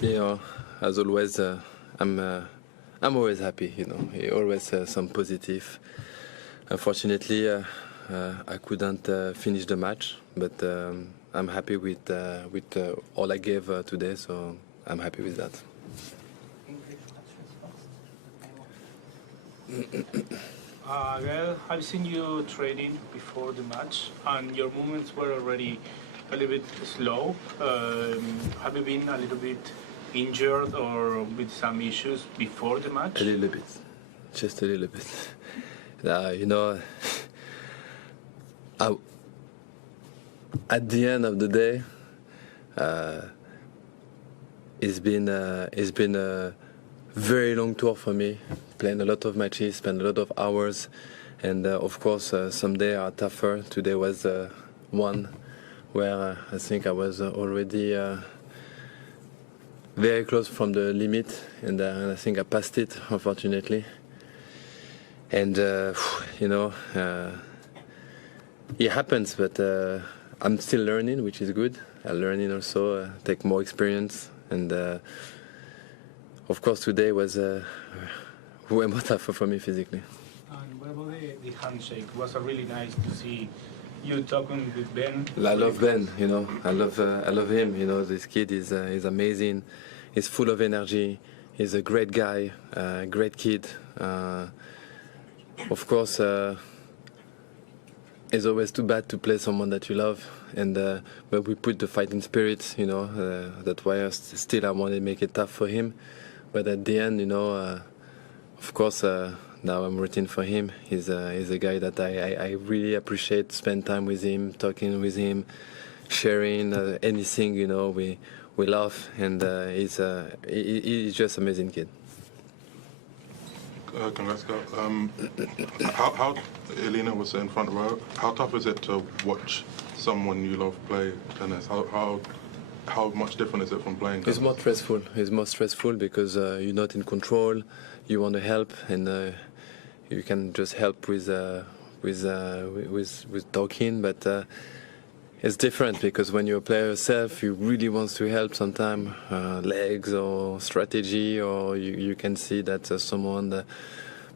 You know, as always, I'm always happy. You know, always some positive. Unfortunately, I couldn't finish the match, but I'm happy with all I gave today, so I'm happy with that. Gaël, I've seen you training before the match, and your movements were already a little bit slow. Have you been a little bit injured or with some issues before the match? A little bit, just a little bit. You know, at the end of the day, it's been a very long tour for me. Playing a lot of matches, spent a lot of hours, and of course some days are tougher. Today was one where I think I was already very close from the limit, and I think I passed it, unfortunately. And you know, it happens, but I'm still learning, which is good. I'm learning also, take more experience, and of course today was way more tougher for me physically. And what about the handshake? It was really nice to see you talking with Ben. I love Ben, you know. I love him. You know, this kid is amazing. He's full of energy. He's a great guy, great kid. Of course, it's always too bad to play someone that you love, and but we put the fighting spirit. You know, that's why still I want to make it tough for him. But at the end, you know. Of course, now I'm rooting for him. He's a guy that I really appreciate. Spend time with him, talking with him, sharing anything. You know, we laugh, and he's just an amazing kid. Congrats, how Elena was in front row. How tough is it to watch someone you love play tennis? How much different is it from playing tennis? It's more stressful. It's more stressful because you're not in control. You want to help, and you can just help with talking. But it's different because when you play yourself, you really want to help. Sometimes legs or strategy, or you can see that someone,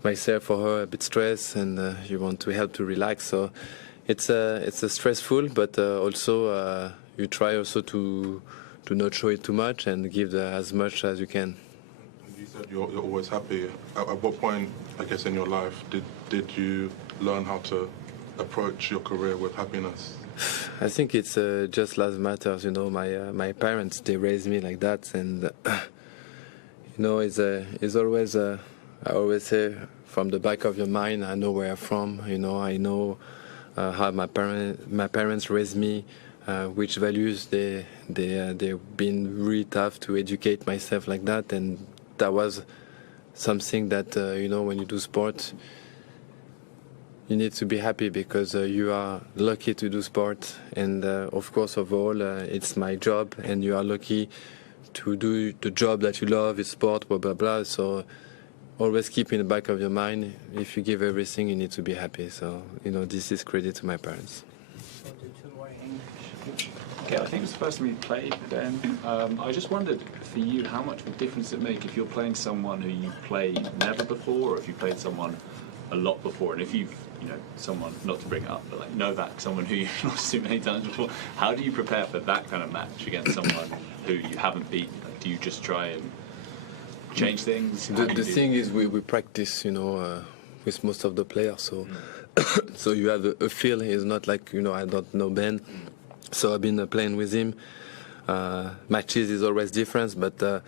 myself or her, a bit stressed, and you want to help to relax. So it's a stressful, but also. You try also to not show it too much and give as much as you can. You said you're always happy. At what point, I guess, in your life did you learn how to approach your career with happiness? I think it's just life matters. You know, my parents, they raised me like that, and you know, it's always I always say, from the back of your mind, I know where I'm from. You know, I know how my parents raised me. Which values they've been really tough to educate myself like that, and that was something that you know, when you do sport, you need to be happy because you are lucky to do sport, and of course overall it's my job, and you are lucky to do the job that you love, is sport, blah blah blah. So always keep in the back of your mind, if you give everything, you need to be happy. So you know, this is credit to my parents. Okay, I think it was the first time you played then. I just wondered, for you, how much of a difference does it make if you're playing someone who you've played never before, or if you played someone a lot before, and if you've, you know, someone, not to bring it up, but like Novak, someone who you've lost too many times before, how do you prepare for that kind of match against someone who you haven't beaten? Like, do you just try and change things? The thing is, we practice, you know, with most of the players, so so you have a feel. It's not like, you know, I don't know Ben. So I've been playing with him. Matches is always different, but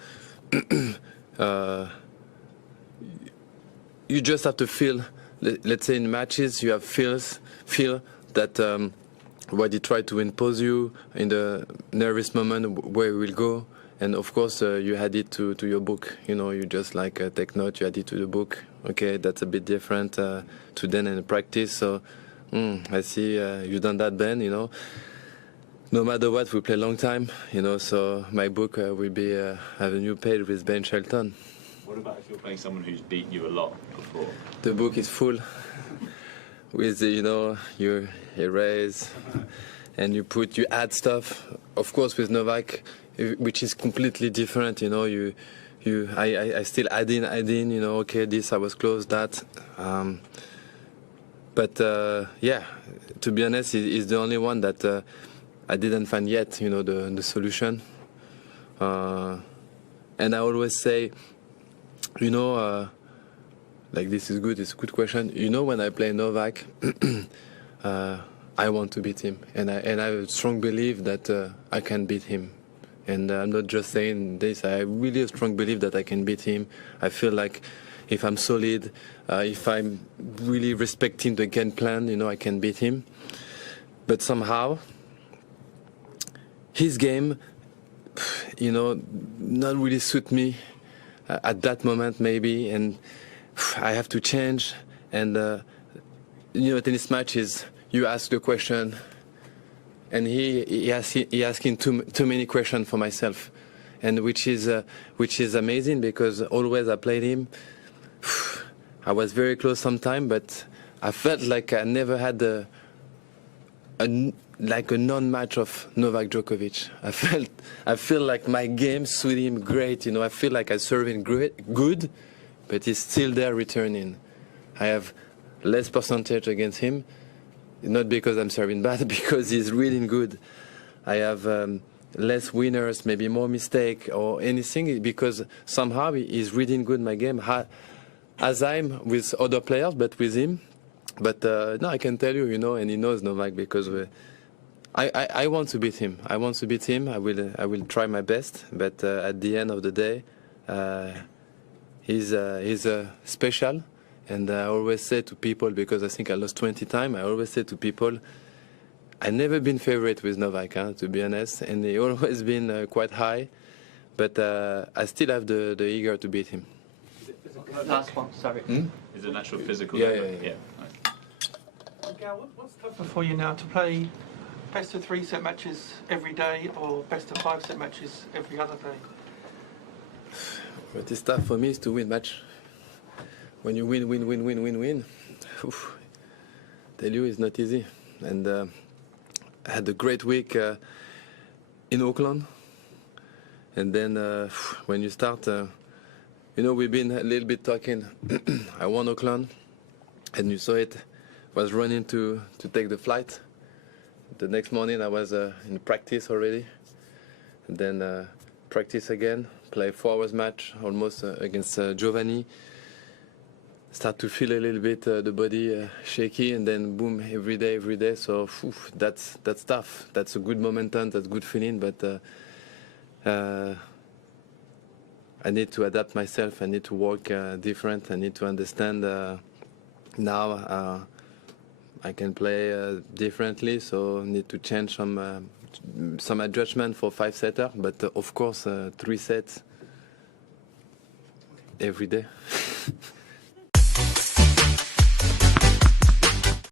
you just have to feel. Let's say in matches you have feel that what he tried to impose you in the nervous moment, where he will go, and of course you add it to your book. You know, you just like take note. You add it to the book. Okay, that's a bit different to then in practice. So I see you done that, Ben. You know. No matter what, we play a long time, you know, so my book will be have a new page with Ben Shelton. What about if you're playing someone who's beaten you a lot before? The book is full with, you know, you erase and you add stuff of course, with Novak, which is completely different. You know, I still add in. You know, okay, this I was close, that. But yeah, to be honest, he's the only one that I didn't find yet. You know, the solution. And I always say, you know, like this is good. It's a good question. You know, when I play Novak, I want to beat him, and I strong believe that I can beat him. And I'm not just saying this. I really strong believe that I can beat him. I feel like if I'm solid, if I'm really respecting the game plan, you know, I can beat him. But somehow, his game, you know, not really suit me at that moment maybe, and I have to change. And you know, tennis match is you ask the question, and he asking too many questions for myself, and which is amazing, because always I played him. I was very close sometime, but I felt like I never had a non-match of Novak Djokovic. I feel like my game suited him great. You know, I feel like I serve him good, but he's still there returning. I have less percentage against him, not because I'm serving bad, because he's reading good. I have less winners, maybe more mistake or anything, because somehow he's reading good my game, as I'm with other players, but with him. But no, I can tell you, you know, and he knows Novak, because I want to beat him. I want to beat him. I will try my best. But at the end of the day, he's special. And I always say to people, because I think I lost 20 times, I always say to people, I never been favorite with Novak, to be honest, and he always been quite high. But I still have the eager to beat him. Last one, sorry. Is it natural physical? Yeah. Gaël, what's tougher for you now, to play best of 3 set matches every day or best of 5 set matches every other day? What is tough for me is to win match. When you win, oof, tell you it's not easy. And I had a great week in Auckland. And then when you start, you know, we've been a little bit talking. I won Auckland, and you saw it. Was running to take the flight. The next morning I was in practice already. And then practice again, play 4 hours match almost against Giovanni. Start to feel a little bit the body shaky, and then boom, every day. So that's tough. That's a good momentum, that's good feeling, but I need to adapt myself. I need to work different. I need to understand now I can play differently, so I need to change some adjustment for 5-setter, but of course 3 sets every day.